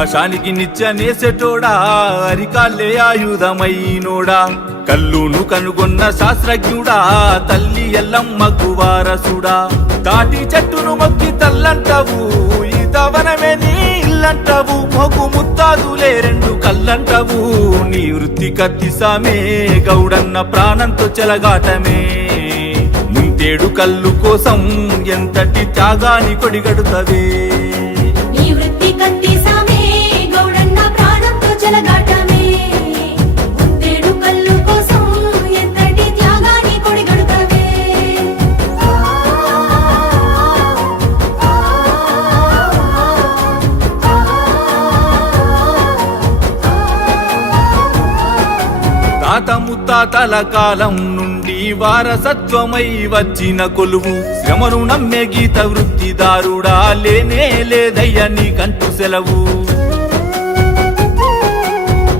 ఆకాశానికి నిత్యనేసెటోడా అరికాళ్ళే ఆయుధమైనోడా కల్లును కనుగొన్న శాస్త్రజ్ఞుడా తల్లి ఎల్లమ్మకు వారసుడా తాటి చెట్టును మొక్కి తల్లంటవు ఈతవనమే నీ ఇల్లంటవు మొగు ముత్తాదులే రెండు కల్లంటవు నీ వృత్తి కత్తిసామే గౌడన్న ప్రాణంతో చెలగాటమే ముంతేడు కల్లు కోసం ఎంతటి త్యాగాని కొడిగడుతవే నీ వృత్తి కత్తిసామే గౌడన్న ప్రాణంతో చెలగాటమే ముంతేడు కల్లు కోసం ఎంతటి త్యాగాని కొడిగడుతవే తాత ముత్తాతల కాలం నుండి వారసత్వమై వచ్చిన కొలువు శ్రమను నమ్మే గీత వృత్తిదారుడా లేనే లేదయ్య నీకంటూ సెలవు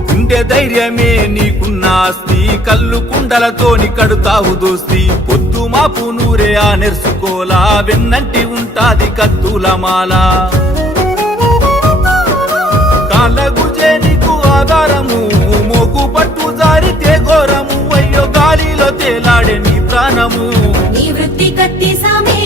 గుండె ధైర్యమే నీకున్న ఆస్తి కల్లు కుండలతోని కడుతావు దోస్తి పొద్దు మాపు నూరే ఆ నెర్సుకోలా వెన్నంటి ఉంటాది కత్తుల మాల కాళ్ళ గుజే నీకు ఆధారము మోగు పట్టు జారితే ఘోరము అయ్యో గాలిలో తేలాడే నీ ప్రాణము నీ వృత్తి కత్తిసామే